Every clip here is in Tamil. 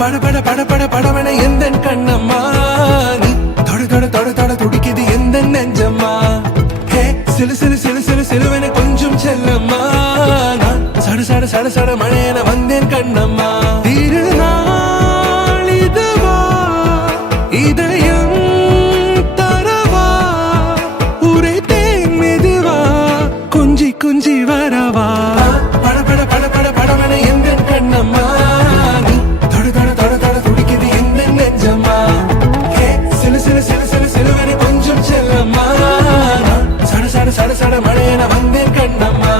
பட பட பட பட படவன எந்த கண்ணம்மா நீ தொட தொட தொட தொட துடிக்குது எந்த நெஞ்சம்மா ஹே சிலு சிலு சிலு சிலு சிலுவன கொஞ்சம் செல்லம்மா நான் சட சட சட சட மழையன வந்தேன் கண்ணம்மா திருநாள் இதுவா இதயம் தரவா உரைத்தேன் மெதுவா குஞ்சி குஞ்சி வரவா பட பட பட பட படவன எந்த கண்ணம்மா நீ தொட தொட தொட தொட துடிக்குது எந்த நெஞ்சம்மா ஹே சிலு சிலு சிலு சிலு சிலுவன கொஞ்சம் செல்லம்மா நான் சட சட சட சட மழையன வந்தேன் கண்ணம்மா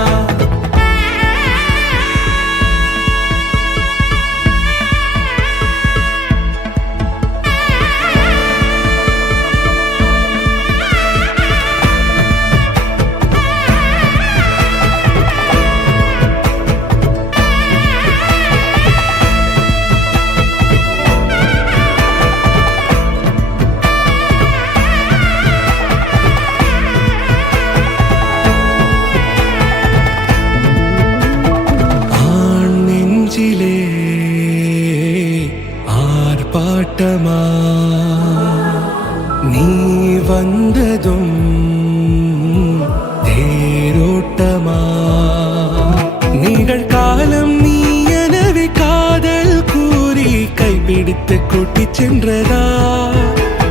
ஆர்ப்பாட்டமா நீ வந்ததும் தேரோட்டமா நிகழ்காலம் நீ எனவே காதல் கூறி கைப்பிடித்து கூட்டிச் சென்றதா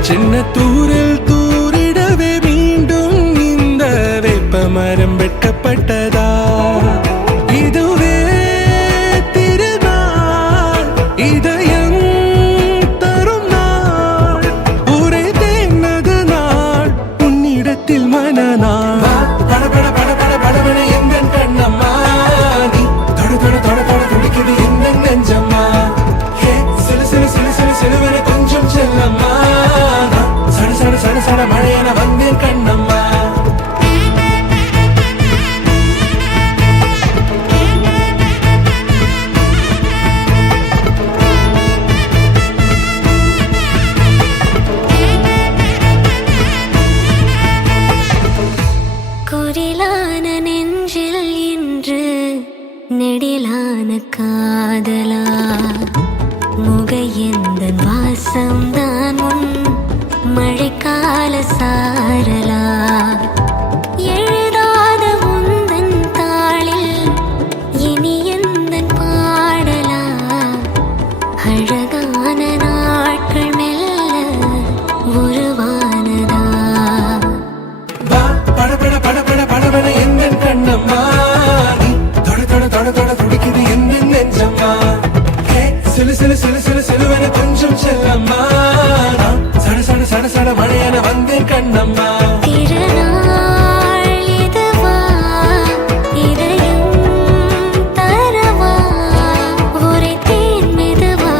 சின்ன தூரல் தூரிடவே மீண்டும் இந்த வேப்ப மரம் வெட்கப்பட்டதா இதுவே திருநாள் இதயம் தரும் நாள் உரைத்தேனது நாள் உன்னிடத்தில் மனநாள் பட பட பட பட படவன எந்த கண்ணம்மா நீ தொட தொட தொட தொட துடிக்குது எந்த நெஞ்சம்மா ஹே சிலு சிலு சிலு சிலு சிலுவன கொஞ்சம் செல்லம்மா சட சட சட சட மழையன வந்தேன் கண்ணம்மா குரிலான நெஞ்சில் இன்று நெடிலான காதலா முக எந்த வாசம்தான் உன் மழைக்கால சாரலா எழுதாத உந்தன் தாளில் இனி எந்த பாடலா அழகான நாட்கள் மெல்ல உருவானதா பட பட பட பட படவன எந்த கண்ணம்மா நீ தொட தொட தொட தொட துடிக்குது எந்த நெஞ்சம்மா ஹே சிலு சிலு சிலு சிலு சிலுவன கொஞ்சம் செல்லம்மா நான் சட சட சட சட மழையன வந்தேன் கண்ணம்மா திருநாள் இதுவா இதயம் தரவா உரைத்தேன் மெதுவா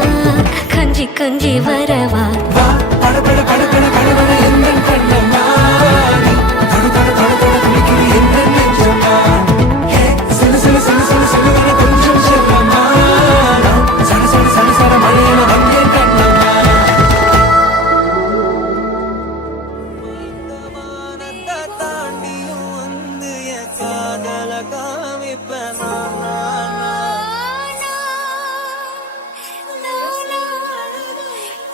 கஞ்சி கஞ்சி வரவா பட பட பட பட படவன எந்த கண்ணம்மா நீ தொட தொட தொட தொட துடிக்குது எந்த நெஞ்சம்மா ஹே சிலு சிலு சிலு சிலு சிலுவன கொஞ்சம் செல்லம்மா நான் சட சட சட சட மழையன வந்தேன் கண்ணம்மா தாண்டியும் வந்து என் காதல காமிப்பேன்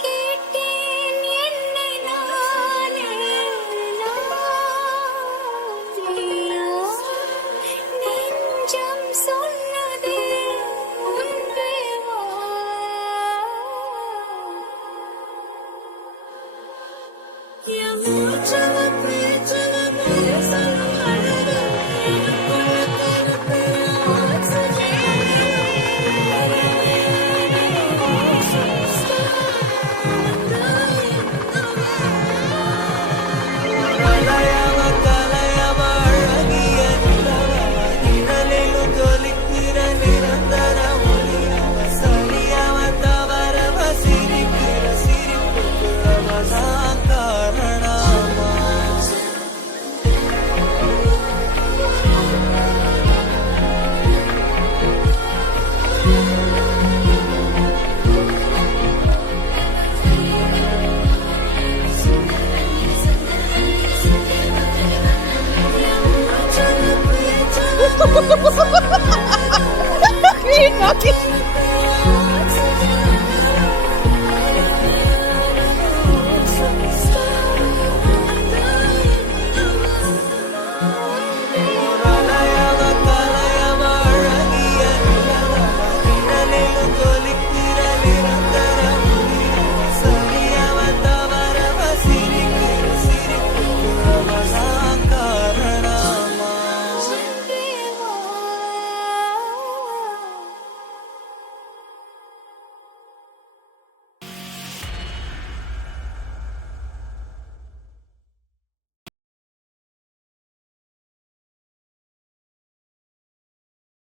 கேட்டேன் என்னை நானே நெஞ்சம் சொன்னதே உன்வேவா என் மூச்சு